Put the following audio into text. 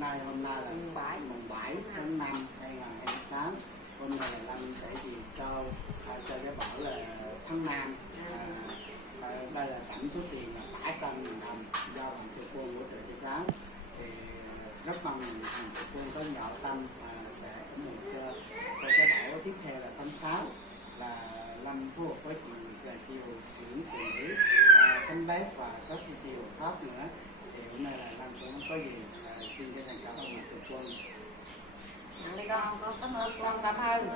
hôm nay là mùng 7 tháng 5 2026. Hôm nay là Lâm sẽ đi cho cái bảo là tháng Nam. Đây là tổng số tiền là 700.000 đồng do Hoàng Thượng Quân hỗ trợ cho cháu. Thì rất mong Hoàng Thượng Quân có nhỏ tâm sẽ ủng hộ cho cái bảo tiếp theo là tháng 6 là Lâm phù hợp với chị Kiều chuyển phụ nữ Thanh Bác và các chiều khác nữa. Thì hôm nay là Lâm cũng có gì xin chân thành cảm ơn Hoàng Thượng Quân. Con cảm ơn.